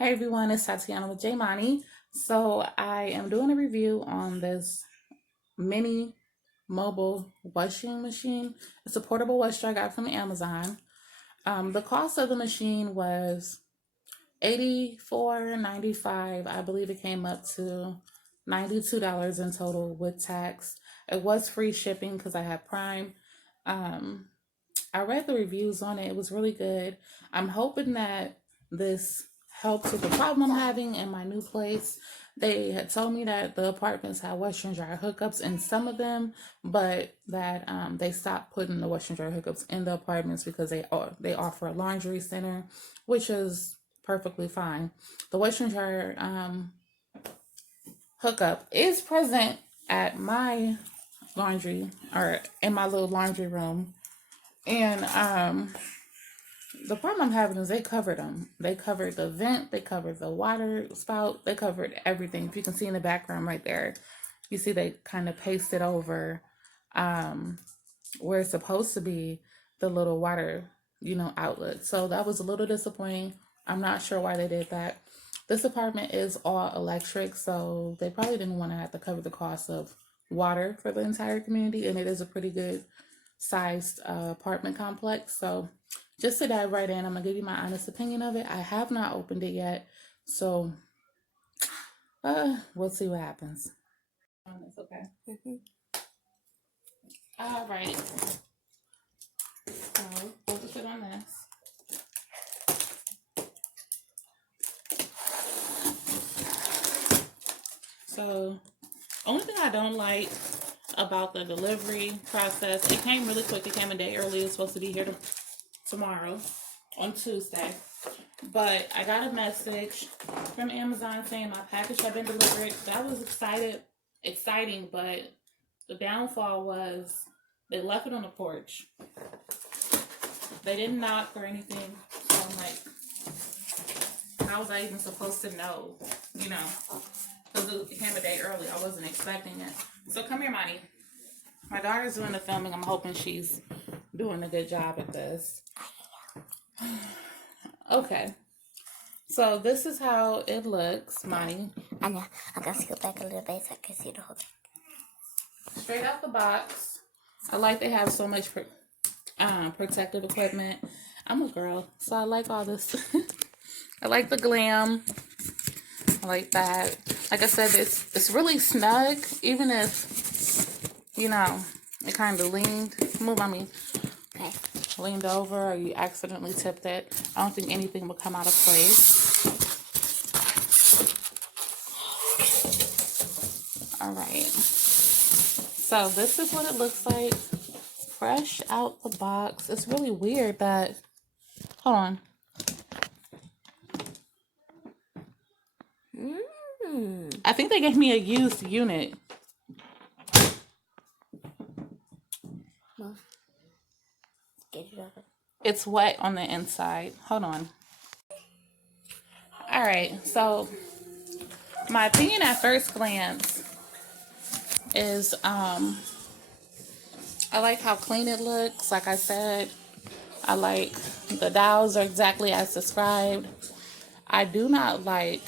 Hey everyone, it's Tatiana with Jaymani. So I am doing a review on this mini mobile washing machine. It's a portable washer I got from Amazon. The cost of the machine was $84.95. I believe it came up to $92 in total with tax. It was free shipping because I had Prime. Um, I read the reviews on it. It was really good. I'm hoping that this helps with the problem I'm having in my new place. They had told me that the apartments had washer and dryer hookups in some of them, but that they stopped putting the washer and dryer hookups in the apartments because they offer a laundry center, which is perfectly fine. The washer and dryer hookup is present at my laundry or in my little laundry room, and the problem I'm having is they covered them. They covered the vent, they covered the water spout, they covered everything. If you can see in the background right there, you see they kind of pasted over um, where it's supposed to be the little water, outlet. So that was a little disappointing. I'm not sure why they did that. This apartment is all electric, so they probably didn't want to have to cover the cost of water for the entire community, and it is a pretty good sized apartment complex. So just to dive right in, I'm gonna give you my honest opinion of it. I have not opened it yet, so we'll see what happens. It's okay. All right. So focus it on this. So only thing I don't like about the delivery process, it came really quick. It came a day early. It's supposed to be here tomorrow on Tuesday. But I got a message from Amazon saying my package had been delivered. That was exciting, but the downfall was they left it on the porch. They didn't knock or anything. So I'm like, how was I even supposed to know? Because it came a day early. I wasn't expecting it. So come here, Monty. My daughter's doing the filming. I'm hoping she's doing a good job at this. Okay. So this is how it looks, Monty. I know. I gotta scoot back a little bit so I can see the whole thing. Straight out the box. I like they have so much protective equipment. I'm a girl, so I like all this. I like the glam. I like that. Like I said, it's really snug, even if, it kind of leaned. Move on me. Okay. Leaned over or you accidentally tipped it. I don't think anything will come out of place. All right. So this is what it looks like fresh out the box. It's really weird that, hold on. I think they gave me a used unit. Well, get it over. It's wet on the inside. Hold on. All right. So my opinion at first glance is I like how clean it looks. Like I said, I like the dowels are exactly as described. I do not like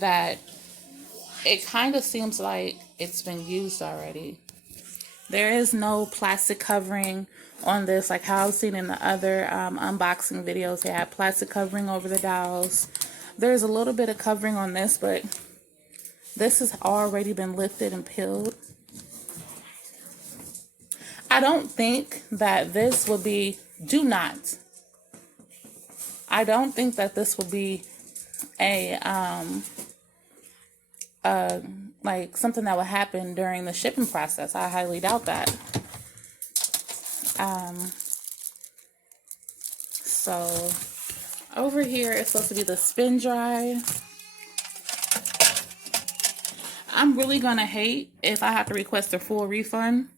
that it kind of seems like it's been used already. There is no plastic covering on this, like how I've seen in the other unboxing videos. They have plastic covering over the dowels. There's a little bit of covering on this, but this has already been lifted and peeled. I don't think that this will be, I don't think that this will be a, like something that will happen during the shipping process. I highly doubt that. So over here it's supposed to be the spin dry. I'm really gonna hate if I have to request a full refund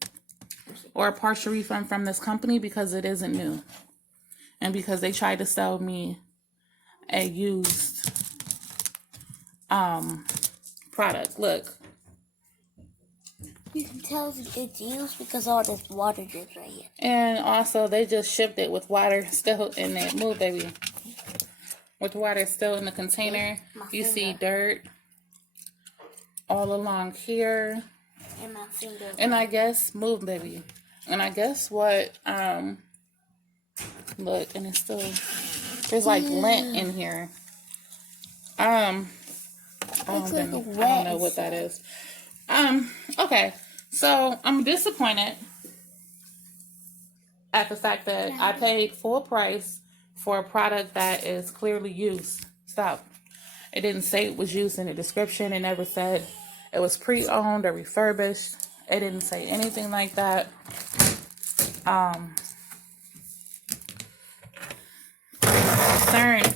or a partial refund from this company because it isn't new. And because they tried to sell me a used product. Look. You can tell it's used because all this water drips right here. And also they just shipped it with water still in there. Move, baby. with the water still in the container. My You see finger. dirt all along here. And my finger. And I guess, move baby. And I guess what, look, and it's still, there's like lint in here. I don't know what that is. Okay. So I'm disappointed at the fact that I paid full price for a product that is clearly used. Stop. It didn't say it was used in the description. It never said it was pre-owned or refurbished. It didn't say anything like that. Concerned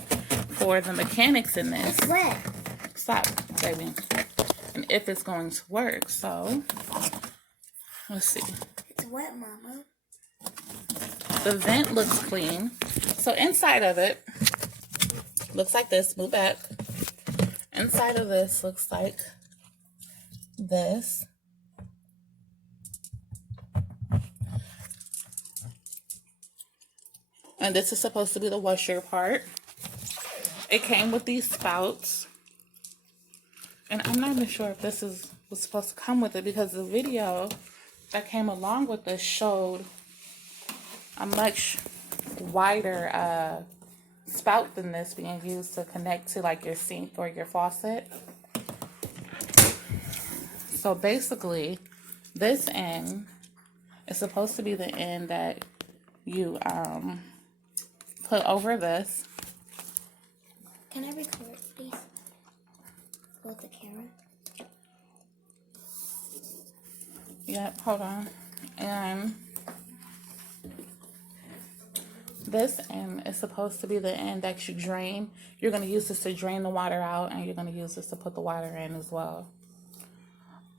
for the mechanics in this. Wet. Stop, baby. And if it's going to work. So, let's see. It's wet, Mama. The vent looks clean. So inside of it looks like this. Move back. Inside of this looks like this. And this is supposed to be the washer part. It came with these spouts. And I'm not even sure if this was supposed to come with it, because the video that came along with this showed a much wider spout than this being used to connect to like your sink or your faucet. So basically, this end is supposed to be the end that you put over this. Can I record, please? With the camera. Yep, hold on. And this end is supposed to be the end that you drain. You're going to use this to drain the water out, and you're going to use this to put the water in as well.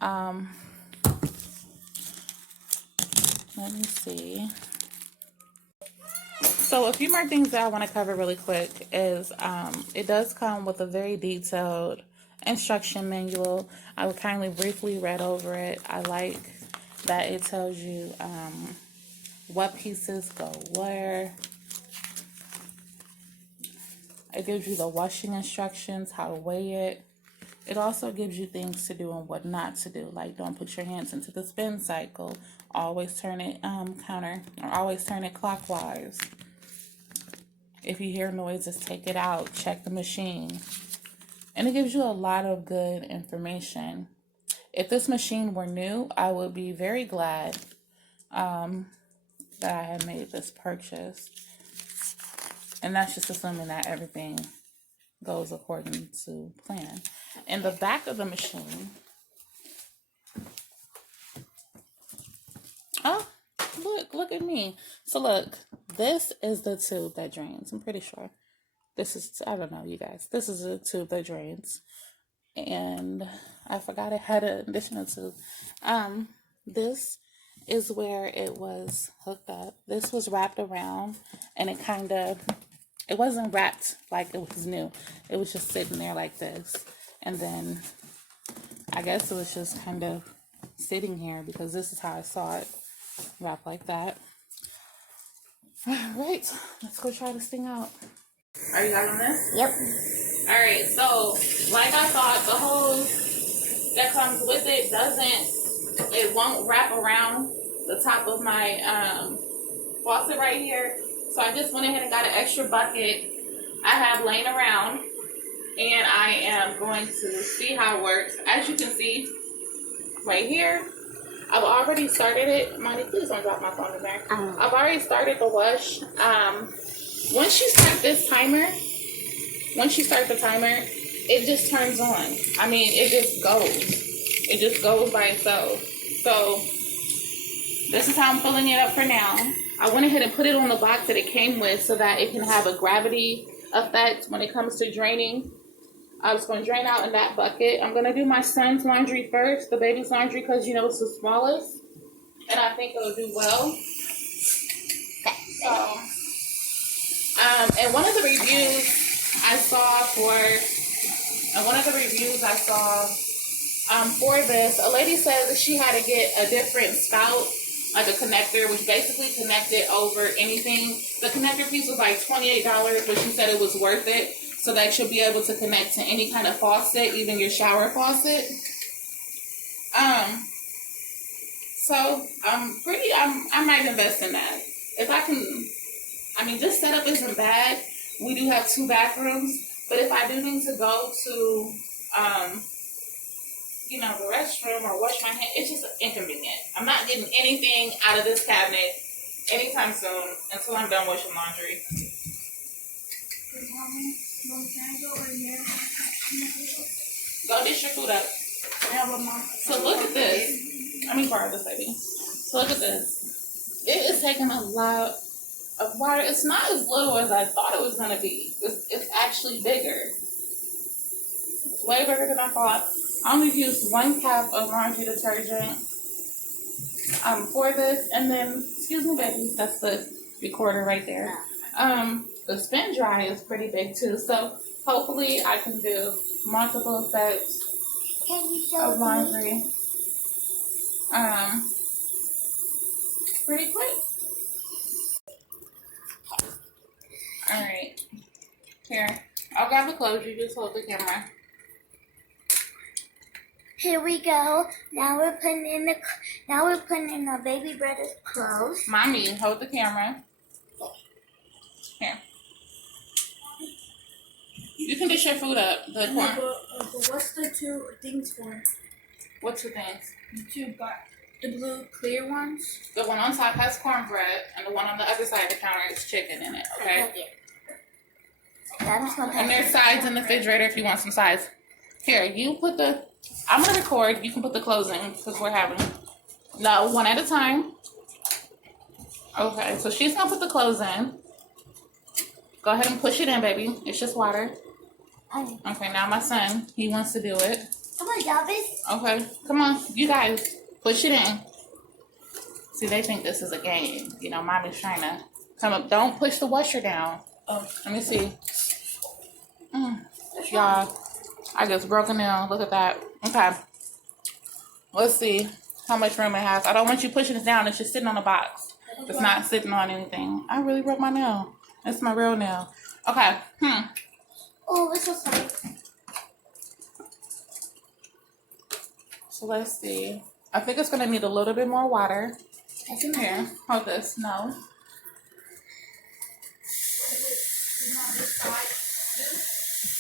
Let me see. So a few more things that I want to cover really quick is it does come with a very detailed instruction manual. I kindly briefly read over it. I like that it tells you what pieces go where. It gives you the washing instructions, how to weigh it. It also gives you things to do and what not to do, like don't put your hands into the spin cycle. Always turn it always turn it clockwise. If you hear noises, take it out. Check the machine. And it gives you a lot of good information. If this machine were new, I would be very glad that I had made this purchase. And that's just assuming that everything goes according to plan. In the back of the machine, oh, look at me. So look, this is the tube that drains. I'm pretty sure. This is, I don't know, you guys. This is a tube that drains. And I forgot it had an additional tube. This is where it was hooked up. This was wrapped around, and it wasn't wrapped like it was new. It was just sitting there like this. And then I guess it was just kind of sitting here, because this is how I saw it, wrapped like that. All right, let's go try this thing out. Are you guys on this? Yep. All right, so like I thought, the hose that comes with it won't wrap around the top of my faucet right here. So I just went ahead and got an extra bucket I have laying around, and I am going to see how it works. As you can see right here, I've already started it. Monty, please don't drop my phone in there. I've already started the wash. Once you start the timer, it just turns on. I mean, it just goes. It just goes by itself. So this is how I'm filling it up for now. I went ahead and put it on the box that it came with so that it can have a gravity effect when it comes to draining. I was going to drain out in that bucket. I'm going to do my son's laundry first, the baby's laundry, because, you know, it's the smallest. And I think it'll do well. So, and one of the reviews I saw for this, a lady said that she had to get a different spout, like a connector, which basically connected over anything. The connector piece was like $28, but she said it was worth it so that you'll be able to connect to any kind of faucet, even your shower faucet. So I might invest in that. If I can, I mean, this setup isn't bad. We do have 2 bathrooms, but if I do need to go to, the restroom or wash my hands, it's just inconvenient. I'm not getting anything out of this cabinet anytime soon until I'm done washing laundry. Go dish your food up. So look at this. Let me borrow this, baby. So look at this. It is taking a lot of water. It's not as little as I thought it was going to be. It's actually bigger. It's way bigger than I thought. I only used 1 cup of laundry detergent for this. And then, excuse me, baby, that's the recorder right there. The spin dry is pretty big too. So hopefully I can do multiple sets of laundry pretty quick. Alright. Here. I'll grab the clothes. You just hold the camera. Here we go. Now we're putting in the baby brother's clothes. Mommy, hold the camera. Here. You can dish your food up. The corn. But what's the 2 things for? What 2 things? The blue clear ones? The one on top has cornbread, and the one on the other side of the counter is chicken in it, okay? And there's sides in the refrigerator if you want some sides. Here, I'm going to record. You can put the clothes in because we're having... No, one at a time. Okay, so she's going to put the clothes in. Go ahead and push it in, baby. It's just water. Okay, now my son, he wants to do it. Come on, Jarvis. Okay, come on. You guys, push it in. See, they think this is a game. Mommy's trying to come up. Don't push the washer down. Oh, let me see. Y'all, I just broke a nail. Look at that. Okay. Let's see how much room it has. I don't want you pushing it down. It's just sitting on a box. It's not sitting on anything. I really broke my nail. It's my real nail. Okay. Oh, it's so sorry. So let's see. I think it's going to need a little bit more water. Here, hold this. No.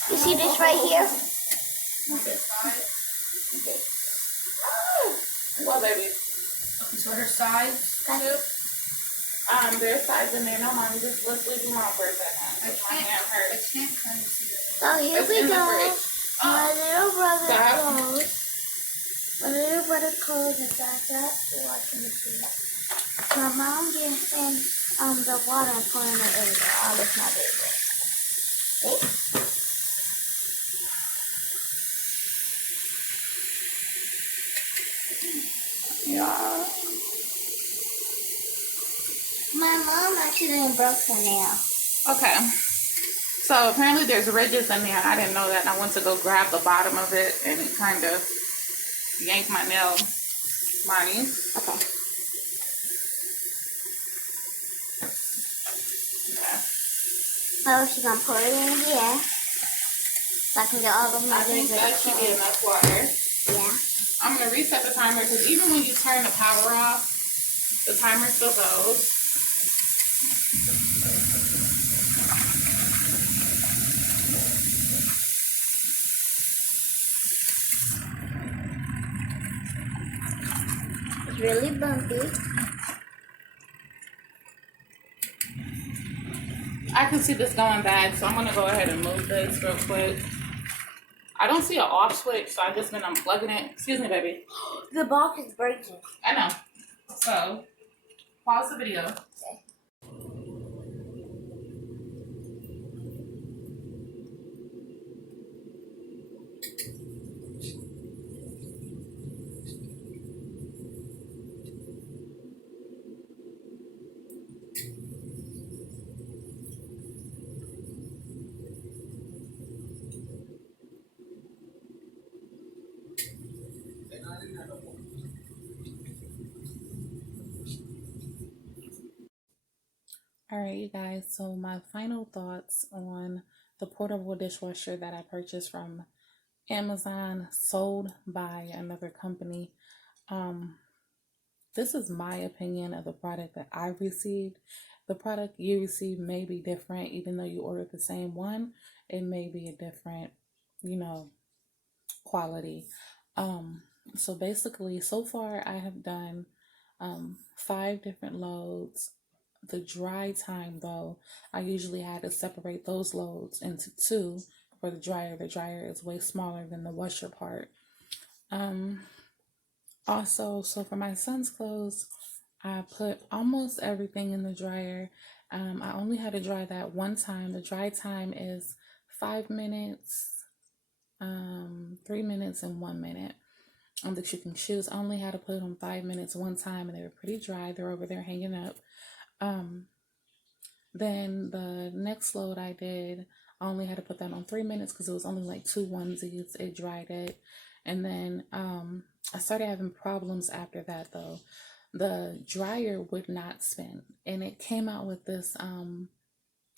You see this right here? Okay. Well, baby. So her size? There's sides in there. No, Mommy, let's leave them on for a second. My hand hurts. I can't kind of see that. Oh, here It's we in the go. fridge. My little brother's Stop. clothes. My little brother's clothes is back up the washing machine. My mom gets in the water and put in the area. Oh, that's my baby. See? Yeah. My mom actually broke her nail. Okay. So apparently there's ridges in there. I didn't know that. And I went to go grab the bottom of it and it kind of yanked my nail. Mommy. Okay. Oh, she's gonna pour it in here. So I can get all of my I think that should be enough water. Yeah. I'm going to reset the timer because even when you turn the power off, the timer still goes. It's really bumpy. I can see this going bad, so I'm going to go ahead and move this real quick. I don't see an off switch, so I've just been unplugging it. Excuse me, baby. The box is breaking. I know. So, pause the video. Okay. All right, you guys. So my final thoughts on the portable dishwasher that I purchased from Amazon, sold by another company. Um, this is my opinion of the product that I received. The product you received may be different, even though you ordered the same one. It may be a different, you know, quality. Um, so basically, so far I have done 5 different loads. The dry time, though, I usually had to separate those loads into two for the dryer. The dryer is way smaller than the washer part. Um, Also, so for my son's clothes, I put almost everything in the dryer. I only had to dry that one time. The dry time is 5 minutes, 3 minutes, and 1 minute. That you can choose. I only had to put them 5 minutes one time, and they were pretty dry. They're over there hanging up. Um, then the next load I did, I only had to put that on 3 minutes because it was only like 2 onesies. It dried it. And then I started having problems after that though. The dryer would not spin. And it came out with this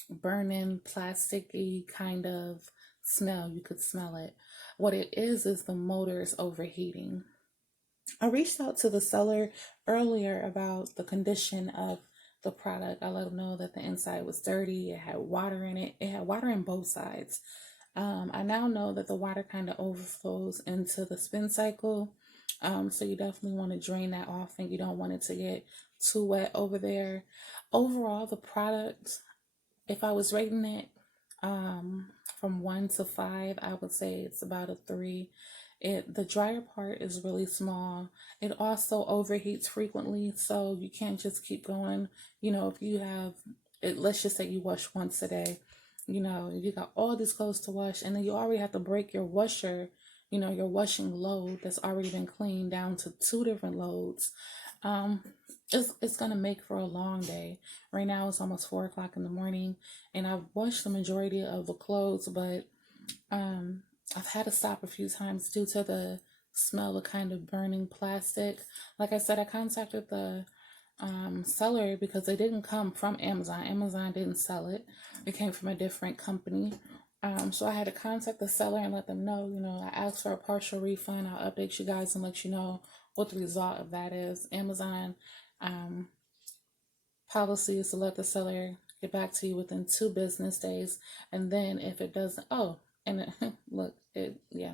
burning, plasticky kind of smell. You could smell it. What it is the motor is overheating. I reached out to the seller earlier about the condition of the product. I let them know that the inside was dirty. It had water in it. It had water in both sides. I now know that the water kind of overflows into the spin cycle. So you definitely want to drain that off and you don't want it to get too wet over there. Overall, the product, if I was rating it from 1 to 5, I would say it's about a 3. The dryer part is really small. It also overheats frequently, so you can't just keep going. If you have it, let's just say you wash once a day. You got all these clothes to wash, and then you already have to break your washer. Your washing load that's already been cleaned down to 2 different loads. Um, it's gonna make for a long day. Right now it's almost 4 o'clock in the morning, and I've washed the majority of the clothes, but I've had to stop a few times due to the smell of kind of burning plastic. Like I said, I contacted the seller because they didn't come from Amazon. Amazon didn't sell it. It came from a different company. So I had to contact the seller and let them know, I asked for a partial refund. I'll update you guys and let you know what the result of that is. Amazon policy is to let the seller get back to you within 2 business days. And then if it doesn't, look, yeah.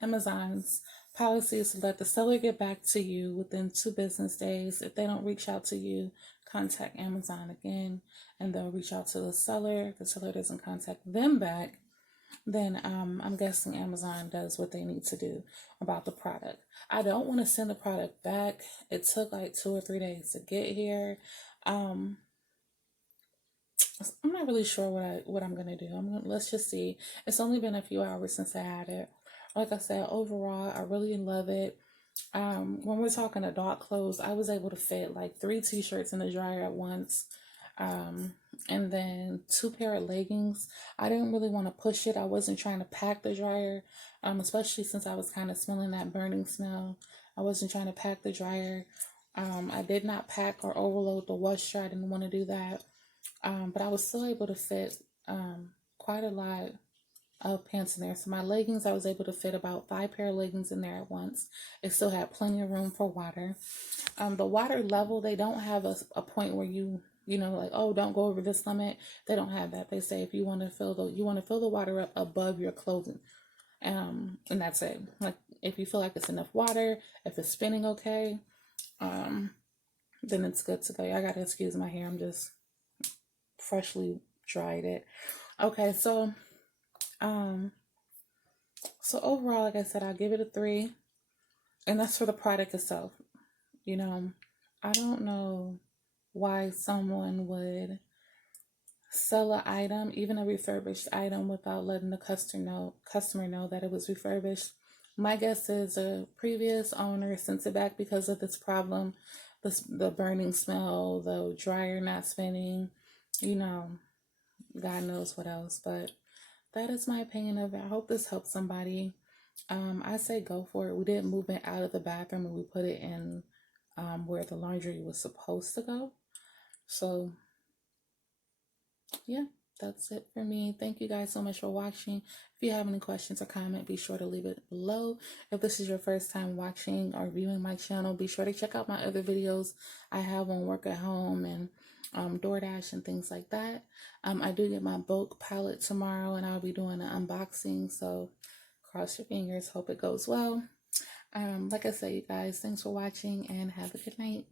Amazon's policy is to let the seller get back to you within 2 business days. If they don't reach out to you, contact Amazon again and they'll reach out to the seller. If the seller doesn't contact them back, then I'm guessing Amazon does what they need to do about the product. I don't want to send the product back. It took like 2 or 3 days to get here. I'm not really sure what I'm gonna do. Let's just see. It's only been a few hours since I had it. Like I said, overall, I really love it. When we're talking adult clothes, I was able to fit like 3 t-shirts in the dryer at once. And then 2 pair of leggings. I didn't really want to push it. I wasn't trying to pack the dryer, especially since I was kind of smelling that burning smell. I wasn't trying to pack the dryer. I did not pack or overload the washer. I didn't want to do that. But I was still able to fit quite a lot of pants in there. So my leggings, I was able to fit about 5 pair of leggings in there at once. It still had plenty of room for water. The water level, they don't have a point where like, oh, don't go over this limit. They don't have that. They say if you want to fill the water up above your clothing. And that's it. Like if you feel like it's enough water, if it's spinning okay, then it's good to go. I gotta excuse my hair. I'm just freshly dried it. Okay, so overall, like I said, I'll give it a 3, and that's for the product itself. I don't know why someone would sell an item, even a refurbished item, without letting the customer know that it was refurbished. My guess is a previous owner sent it back because of this problem, the burning smell, the dryer not spinning, God knows what else. But that is my opinion of it. I hope this helps somebody. I say go for it. We did move it out of the bathroom and we put it in where the laundry was supposed to go. So, yeah, that's it for me. Thank you guys so much for watching. If you have any questions or comment, be sure to leave it below. If this is your first time watching or viewing my channel, be sure to check out my other videos I have on work at home and DoorDash and things like that. I do get my bulk pallet tomorrow, and I'll be doing an unboxing, so cross your fingers, hope it goes well. Like I said, you guys, thanks for watching and have a good night.